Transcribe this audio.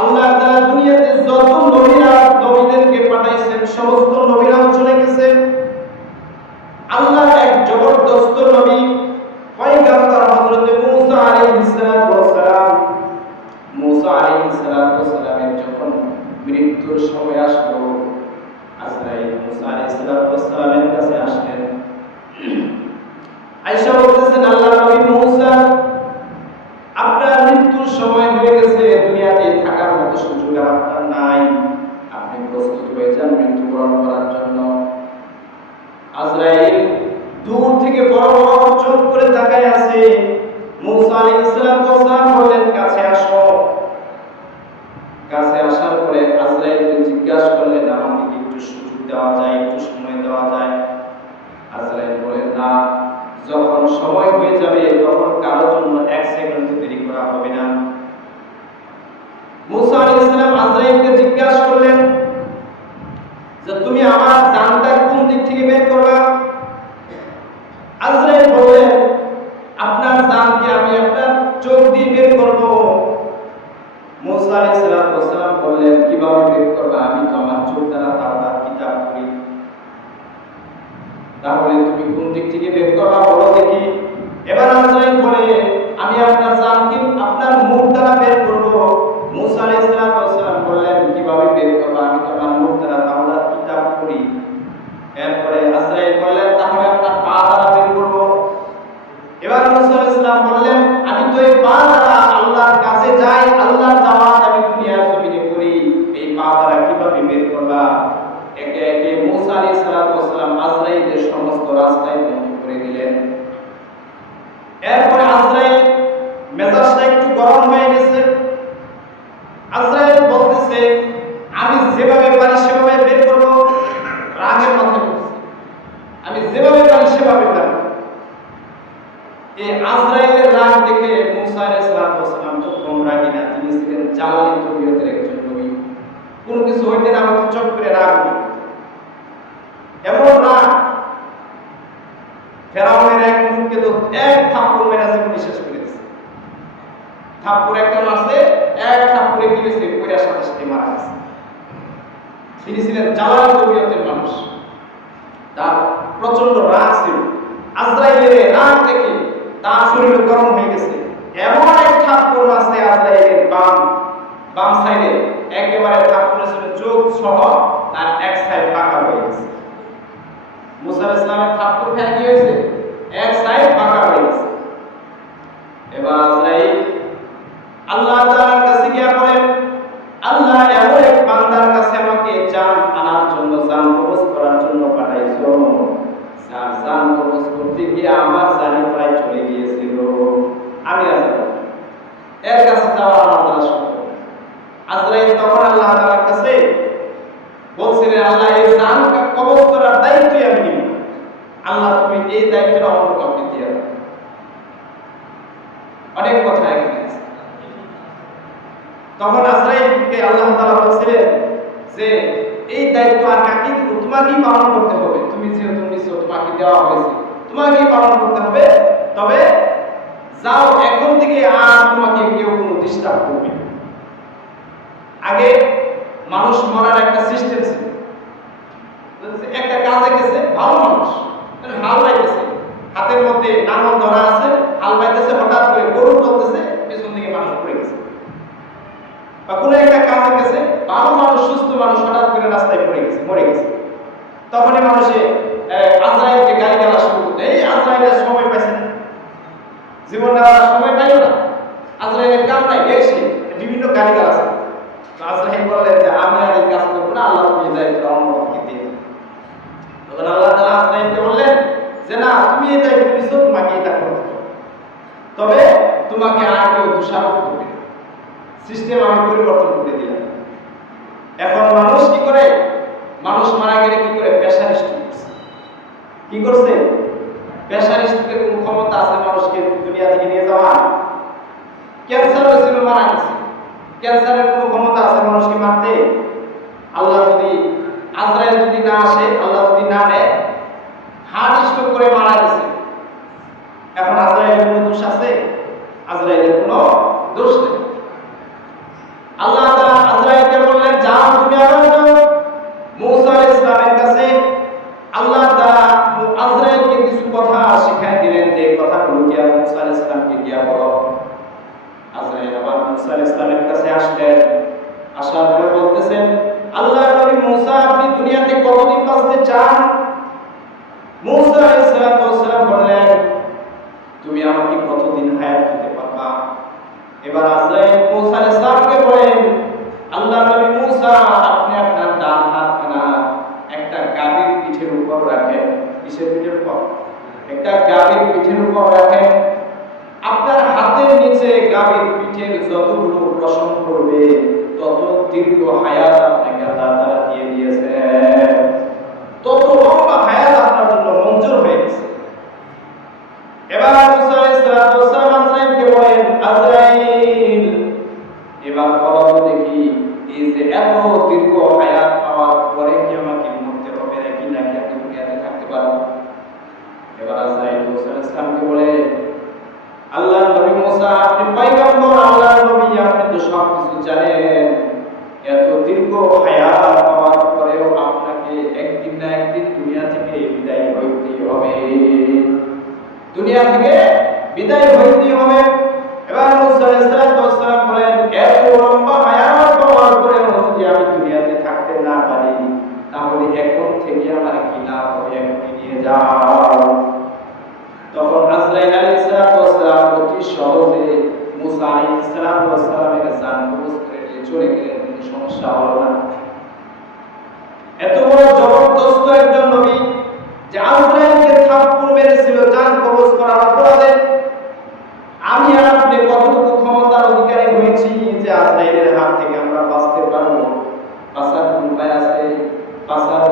আল্লাহ তাআলা দুনিয়াতে যত নবীদেরকে পাঠাইছেন সমস্ত নবীরাও চলে গেছে। আল্লাহর এক জবরদস্ত নবী পয়গম্বর হযরত মূসা আলাইহিস সালাতু ওয়াস সালাম, মূসা আলাইহিস সালাতু ওয়াস সালামের যখন মৃত্যুর সময় আসলো, আজরাইল মূসা আলাইহিস সালাতু ওয়াস সালামের কাছে আসলেন। আয়েশা বলতেছেন, আল্লাহর নবী মূসা, আপনার মৃত্যুর সময় হয়ে গেছে, দুনিয়াতে থাকার মতো সুযোগ আর আপনার নাই, আপনি প্রস্তুত হয়ে যান মৃত্যুবরণ করার জন্য। আজরাইল দূর থেকে বড় বড় চোখ করে তাকায় আছে। মূসা আলাইহিস সালাম বললেন, কাছে আসো। কাছে আসার পরে আজরাইলকে জিজ্ঞাসা করলেন, আমাকে কি একটু সুযোগ দেওয়া যায়, একটু সময় দেওয়া যায়? আজরাইল বলেন, না, যখন সময় হয়ে যাবে তখন কারোর জন্য এক সেকেন্ড দেরি করা হবে না। মূসা আলাইহিস সালাম আজরাইলকে জিজ্ঞাসা করলেন যে তুমি আমার জানটা কোন দিক থেকে বের করবা? আজরাইল বললেন, আপনার জানকে আমি আপনার চোখ দিয়ে বের করব। মূসা আলাইহিস সালাম বললেন, কিভাবে বের করবা? আমি তো আমার চোখ দ্বারা তাওরাত কিতাব পড়ি। তাহলে তুমি কোন দিক থেকে বের করবা বলো দেখি। এবার আজরাইল বলে, আমি আপনার জানকে আপনার মুখ দ্বারা বের করব। মূসা আলাইহিস সালাম বললেন, কিভাবে বের করবা? আমি তো আমার মুখ দ্বারা তাওরাত কিতাব পড়ি। এরপরে আজরাইল বললেন, তাহলে আপনার পা দ্বারা বের করব। এবার মূসা আলাইহিস সালাম বললেন, আমি তো এই পা দ্বারা আল্লাহর কাছে যাই, আল্লাহর দাওয়াত আমি দুনিয়ার জমিনে করি, এই পা দ্বারা কিভাবে বের করবা? একে একে মূসা আলাইহিস সালাম আজরাইলের সমস্ত রাস্তায় বন্ধ করে দিলেন। এরপরে আজরাইল মেজাজটা একটু গরম হয়ে গেছে। আজরাইল বলতেছে, আমি যেভাবে পারি সেভাবে বের করব। রাগের মাথায় বলছে, আমি যেভাবে পারি সেভাবে পারি। এই আজরাইলের রাগ দেখে মূসা আলাইহিস সালাম তো কম রাগী না, তিনি ছিলেন জালালি তবিয়তের একজন নবী। কোনো কিছু হইতে না হইতে চট করে রাগ হইত। এমন রাগ, ফেরাউনের এক মুখকে তো এক থাপ্পড় মেরে জীবন শেষ করে দিয়েছে। থাপ্পড় একটা মারছে, এক থাপ্পড়ে কি হয়েছে, কইরার সাথে সাথে মারা গেছে। তিনি ছিলেন জালালি তবিয়তের মানুষ, তার প্রচন্ড রাগ ছিল। আজরাইলের রাগ থেকে তার শরীর গরম হয়ে গেছে। এমন এক থাপ্পড় মারছে আজরাইলের বাম সাইডে, একেবারে থাপ্পড়ের সাথে চোখ সহ তার এক সাইড বাঁকা হয়ে গেছে। মূসা আলাইহিস সালামের থাপ্পড় খেয়ে কি হয়েছে, এক সাইড বাঁকা হয়ে গেছে। এবার আজরাইল আল্লাহ তাআলার কাছে গিয়ে বলেন, আল্লাহ এমন এক বান্দার কাছে আমাকে জান আনার জন্য, জান কবজ করার জন্য পাঠাইছো। জান কবজ করতে গিয়ে আমার জানি প্রায় চলে গিয়েছিল, আমি আর যাব না। এর কাছে যাওয়া আমার দ্বারা সম্ভব। আজরাইল তখন আল্লাহ তাআলার কাছে বলছিলেন, আল্লাহ এই জান কবজ করার দায়িত্ব আমি নিব। আল্লাহ তুমি এই দায়িত্বটা অন্য কাউকে দিয়ে দাও। অনেক কথা এখানে আছে। তখন আজরাইলকে আল্লাহ তাআলা বলছিলেন যে এই দায়িত্ব আর কাকে দিব? তোমাকেই পালন করতে হবে। তুমি যেহেতু নিছো, তোমাকে দেওয়া হয়েছে, তোমাকেই পালন করতে হবে। তবে যাও, এখন থেকে আর তোমাকে কেউ কোনো ডিস্টার্ব করবে না। আগে মানুষ মরার একটা সিস্টেম ছিল। একটা কাজে গেছে, ভালো মানুষ, হাল বাইতেছে, হাতের মধ্যে নাঙল ধরা আছে, হাল বাইতেছে, হঠাৎ করে গরু চলতেছে, পেছন থেকে মানুষ পড়ে গেছে। বা কোনো একটা কাজে গেছে, ভালো মানুষ, সুস্থ মানুষ হঠাৎ করে রাস্তায় পড়ে গেছে, মরে গেছে। তখনই মানুষে আজরাইলকে গালিগালাজ শুরু করতে, এই আজরাইলের সময় পাইছে না, জীবন নেওয়ার সময় পাইল না, আজরাইলের কাম নাই, এসে বিভিন্ন গালিগালাজ। আজরাইল বললেন যে আমি আর এই কাজ করবো না, আল্লাহ তুমি দায়িত্ব অন্য কাউকে দিয়ে দেন। তখন আল্লাহ তাআলা আজরাইলকে বললেন যে না, তুমি এই দায়িত্ব নিছো, তোমাকে এটা করতে হবে। তবে তোমাকে আর কেউ দোষারোপ করবে না। সিস্টেম আমি পরিবর্তন করে দিলাম। এখন মানুষ কি করে, মানুষ মারা গেলে কি করে, প্রেসার স্ট্রোক করছে। কি করছে? প্রেসার স্ট্রোকের কোন ক্ষমতা আছে মানুষকে দুনিয়া থেকে নিয়ে যাওয়া? ক্যান্সার হয়েছিল, মারা গেছে। ক্যান্সারের কোন ক্ষমতা আছে মানুষকে মারতে? আল্লাহ যদি, আজরাইল যদি না আসে, আল্লাহ যদি না নেয়, হার্ট স্ট্রোক করে মারা গেছে। এখন আজরাইলের কোনো দোষ আছে? আজরাইলের কোনো দোষ নেই। আল্লাহ তাআলা কাছে আসলেন, আসার পরে বলতেছেন, আল্লাহর নবী মুসা, আপনি দুনিয়াতে কতদিন বাঁচতে চান? মুসা আলাইহিস সালাম বললেন, তুমি আমাকে কতদিন হায়াত দিতে পারবা? এবার আজরাইল মুসা আলাইহিস সালামকে বলেন, আল্লাহর নবী মুসা, আপনি আপনার ডান হাতখানা একটা গাভীর পিঠের উপর রাখেন। কিসের পিঠের উপর? একটা গাভীর পিঠের উপর রাখেন। আপনার হাতের নিচে গাভীর পিঠের যতগুলো প্রসঙ্গ করবে তত দীর্ঘ হায়াত আপনাকে আল্লাহ তাআলা দিয়ে দিয়েছে, তত লম্বা হায়াত আপনার জন্য মঞ্জুর হয়ে গেছে। এবার মুসা আলাইহিস সালাম আজরাইলকে বলেন, আজরাইল, এবার বলো দেখি, এই যে এত দীর্ঘ হায়াত পাওয়ার পরে কি আমাকে মরতে হবে নাকি নাকি আপনি দুনিয়াতে থাকতে পারবেন? এবার আজরাইল মুসা আলাইহিস সালামকে বলে, আল্লাহর নবী মুসা, আপনি পয়গম্বর, আল্লাহর নবী, আপনি তো সব কিছু জানেন, এত দীর্ঘ হায়াত পাওয়ার পরেও আপনাকে একদিন না একদিন দুনিয়া থেকে বিদায় হইতেই হবে, দুনিয়া থেকে বিদায় হইতেই হবে। এবার মুসা আলাইহিস সালাম বলেন, এত লম্বা হায়াত পাওয়ার পরেও যদি আমি দুনিয়াতে থাকতে না পারি, তাহলে এখন থেকে আমার কি লাভ হবে? এখনই নিয়ে যাও। তখন আজরাইল আলাইহিস সালাম অতি সহজে মুসা আলাইহিস সালামের জান কবজ করে নিয়ে চলে গেলেন, কোনো সমস্যা হলো না। এত বড় জবরদস্ত একজন নবী যে আজরাইলকে থাপ্পড় মেরেছিল জান কবজ করার অপরাধে, আমি আর আপনি কতটুকু ক্ষমতার অধিকারী হয়েছি যে আজরাইলের হাত থেকে আমরা বাঁচতে পারবো? বাঁচার কোনো উপায় আছে? বাঁচার